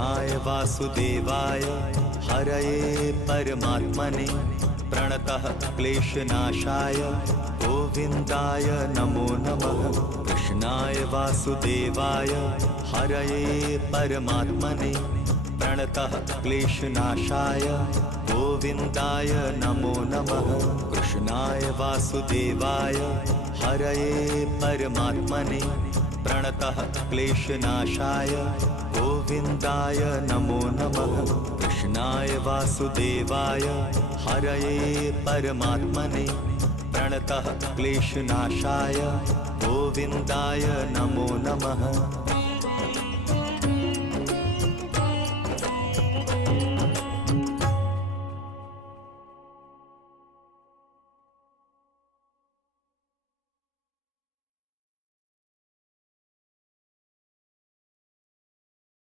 कृष्णाय वासुदेवाय हरये परमात्मने प्रणतः क्लेशनाशाय गोविन्दाय नमो नमः। कृष्णाय वासुदेवाय हरये परमात्मने प्रणतः क्लेशनाशाय गोविन्दाय नमो नमः। कृष्णाय वासुदेवाय हरये परमात्मने प्रणतः क्लेशनाशाय गोविन्दाय नमो नमः। कृष्णाय वासुदेवाय हरये परमात्मने प्रणतः क्लेशनाशाय गोविन्दाय नमो नमः।